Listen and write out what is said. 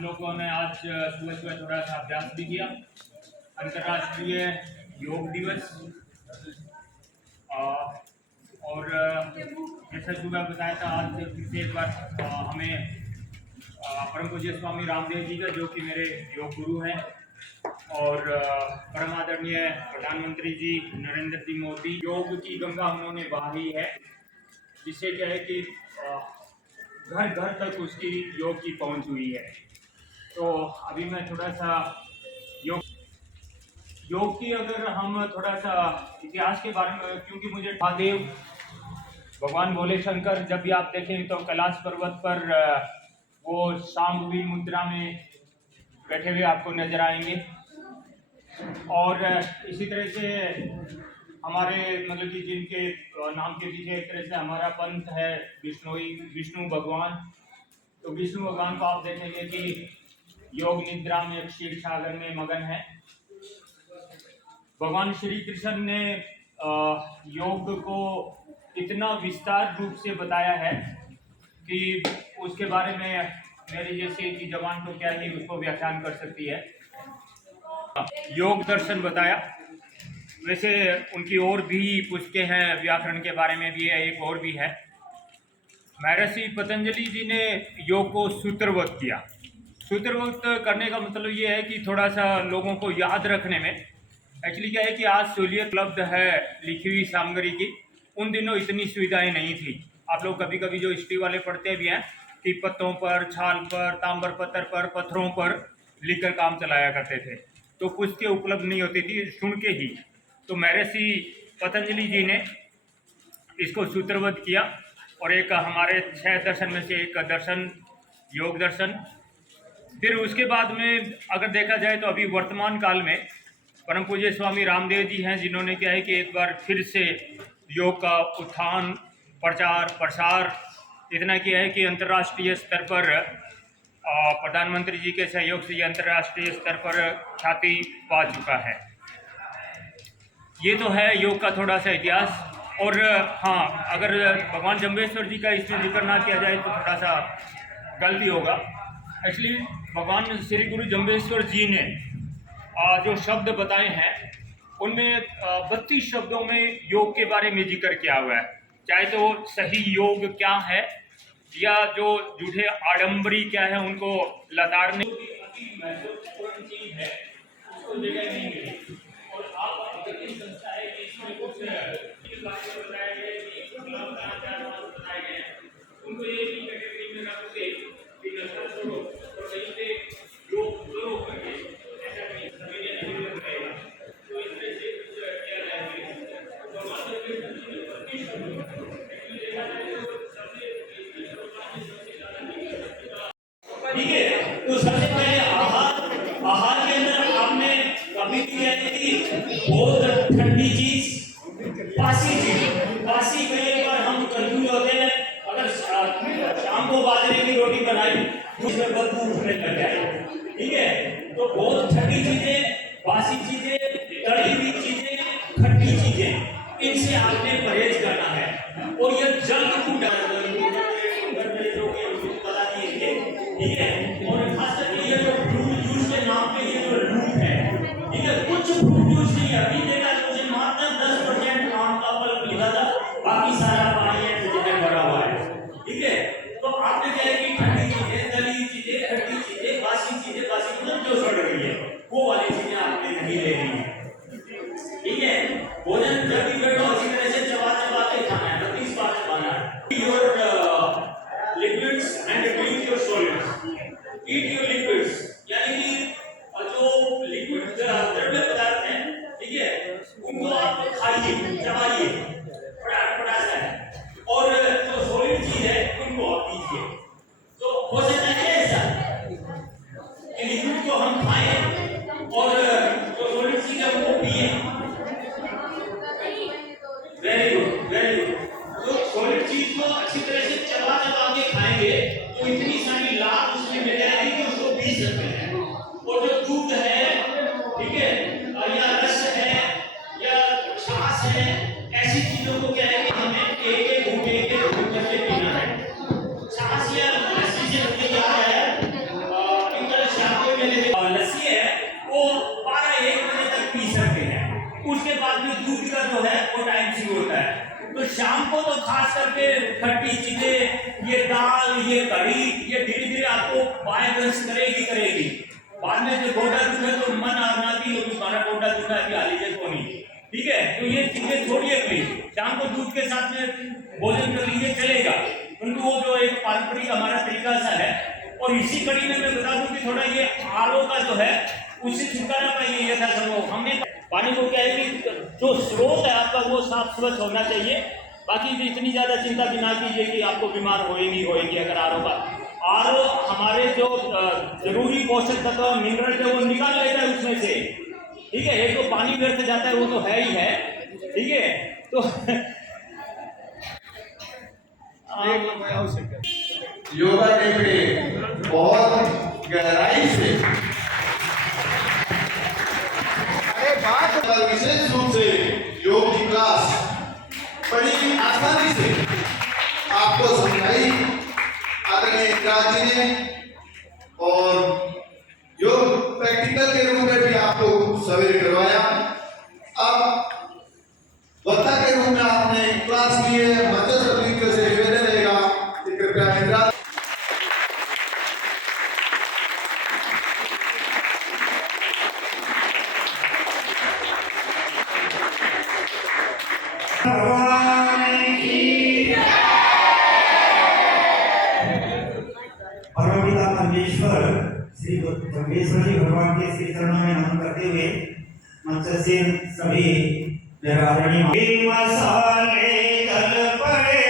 हम लोगों ने आज सुबह सुबह थोड़ा सा अभ्यास भी किया। अंतर्राष्ट्रीय योग दिवस और जैसा सुबह बताया था, आज फिर से एक बार हमें परम पूज्य स्वामी रामदेव जी का, जो कि मेरे योग गुरु हैं, और परम आदरणीय प्रधानमंत्री जी नरेंद्र जी मोदी, योग की गंगा उन्होंने बहाई है, जिससे क्या है कि घर घर तक उसकी योग की पहुंच हुई है। तो अभी मैं थोड़ा सा योग की अगर हम थोड़ा सा इतिहास के बारे में, क्योंकि मुझे महादेव भगवान भोले शंकर जब भी आप देखें तो कैलाश पर्वत पर वो शांभवी मुद्रा में बैठे हुए आपको नजर आएंगे। और इसी तरह से हमारे मतलब कि जिनके नाम के पीछे एक तरह से हमारा पंथ है विष्णु भगवान, तो विष्णु भगवान को आप देखेंगे कि योग निद्रा में क्षीर सागर में मगन है। भगवान श्री कृष्ण ने योग को इतना विस्तार रूप से बताया है कि उसके बारे में मेरे जैसे की जवान तो क्या ही उसको व्याख्यान कर सकती है। योग दर्शन बताया, वैसे उनकी और भी पुस्तकें हैं, व्याकरण के बारे में भी है, एक और भी है। महर्षि पतंजलि जी ने योग को सूत्रबद्ध किया। सूत्रबद्ध करने का मतलब ये है कि थोड़ा सा लोगों को याद रखने में, एक्चुअली क्या है कि आज सहूलियत उपलब्ध है लिखी हुई सामग्री की, उन दिनों इतनी सुविधाएं नहीं थी। आप लोग कभी कभी जो हिस्ट्री वाले पढ़ते भी हैं कि पत्तों पर, छाल पर, तांबर पत्थर पर, पत्थरों पर लिखकर काम चलाया करते थे, तो पुस्तकें उपलब्ध नहीं होती थी, सुन के ही। तो महर्षि पतंजलि जी ने इसको सूत्रबद्ध किया और एक हमारे 6 दर्शन में से एक दर्शन योग दर्शन। फिर उसके बाद में अगर देखा जाए तो अभी वर्तमान काल में परम पूज्य स्वामी रामदेव जी हैं, जिन्होंने क्या है कि एक बार फिर से योग का उत्थान, प्रचार प्रसार इतना किया है कि अंतर्राष्ट्रीय स्तर पर प्रधानमंत्री जी के सहयोग से ये अंतर्राष्ट्रीय स्तर पर ख्याति पा चुका है। ये तो है योग का थोड़ा सा इतिहास। और हाँ, अगर भगवान जम्बेश्वर जी का इसमें जिक्र ना किया जाए तो थोड़ा सा गलती होगा। एक्चुअली भगवान श्री गुरु जम्बेश्वर जी ने जो शब्द बताए हैं उनमें 32 शब्दों में योग के बारे में जिक्र किया हुआ है। चाहे तो सही योग क्या है या जो झूठे आडंबरी क्या है उनको लताड़ने की महत्वपूर्ण चीज है, उसको जगह नहीं मिली। और आप संस्था है कि इसमें कुछ बताए गए बताए गए उनको ये भी कैटेगरी में रखोगे कि नशा छोड़ो और कहीं पे योग करो करके, ऐसा नहीं सभी ने नहीं बताया। तो इस तरह से कुछ किया जाए तो मात्र ठीक है। तो सबसे पहले आहार के अंदर आपने कभी भी कहते कि बहुत ठंडी चीज, बासी कई बार हम कंफ्यूज होते हैं। अगर शाम को बाजरे की रोटी बनाई उसमें बदबू उठने लग जाए, ठीक है। तो बहुत ठंडी चीजें, बासी चीजें, तली हुई चीजें, खट्टी चीजें, इनसे आपने परहेज करना है। और ये जंक फूड पता नहीं है, ठीक है। और खास करके ये जो फ्रूट जूस के नाम पे ये जो लूट है, ठीक है, कुछ फ्रूट जूस नहीं है। अभी देखा मुझे मात्र 10% आम का पल्प लिखा था, बाकी सारा पानी है जिसमें भरा हुआ है, ठीक है। तो आपने क्या है कि ठंडी चीजें, तली चीजें, खट्टी चीजें, बासी मतलब जो सड़ गई है वो वाली चीजें आपने नहीं लेनी है, ठीक है। भोजन जब भी बैठो इसी तरह से चबा के खाना है, 30 बार खाना है। Your liquids and drink your solids, eat your liquids, यानी कि जो लिक्विड द्रव्य पदार्थ हैं, ठीक है, उनको आप खाइए, चबाइए, फटाफट है, और जो सॉलिड चीज है उनको आप पीजिए। तो हो सकता है ऐसा कि लिक्विड को हम खाएं और जो सॉलिड चीज है वो पिए। Very good, very good. तो सॉलिड चीज को अच्छी तरह से चबा के खाएंगे तो इतनी सारी लाभ उसमें मिल जाएगी कि उसको पी सकते हैं। और जो दूध है, ठीक है, या रस है या छाछ है, ऐसी चीजों को क्या है कि हमें एक घूट करके पीना है। छाछ या लस्सी से मुझे याद है शाम को तो खास करके खट्टी चीजें, ये दाल, ये कढ़ी, ये धीरे धीरे आपको बायबंस करेगी। बाद में जो गोडा दुखे तो मन आना की होगी, हमारा गोडा दुखा है आ लीजिए को नहीं, ठीक है। तो ये चीजें छोड़िए प्लीज, शाम को दूध के साथ में भोजन कर लीजिए, चलेगा, क्योंकि वो जो एक पारंपरिक हमारा तरीका सा है। और इसी कड़ी में मैं बता दूं कि थोड़ा ये आरओ का जो है उससे छुटकारा पाइए। ये था सब हमने पानी को क्या है कि जो स्रोत है आपका वो साफ स्वच्छ होना चाहिए। बाकी तो इतनी ज्यादा चिंता भी ना कीजिए कि आपको बीमार होएगी अगर आरओ का। आरओ हमारे जो जरूरी पोषक तत्व मिनरल है वो निकाल लेता है उसमें से, ठीक है। एक तो पानी व्यर्थ जाता है वो तो है ही है, ठीक है। तो योगा के पे बहुत गहराई से विशेष रूप से योग की क्लास बड़ी आसानी से आपको समझाई आदरणीय इंद्राज जी ने, और योग प्रैक्टिकल के रूप में भी आपको सवेरे करवाया। अब वक्ता के रूप में आपने क्लास ली है, मदद तरीके से निवेदन रहेगा कि कृपया इंद्राज परमपिता परमेश्वर श्री जगदीश्वर जी भगवान के श्री चरणों में नमन करते हुए मंच से सभी आदरणीय मसाले चल पड़े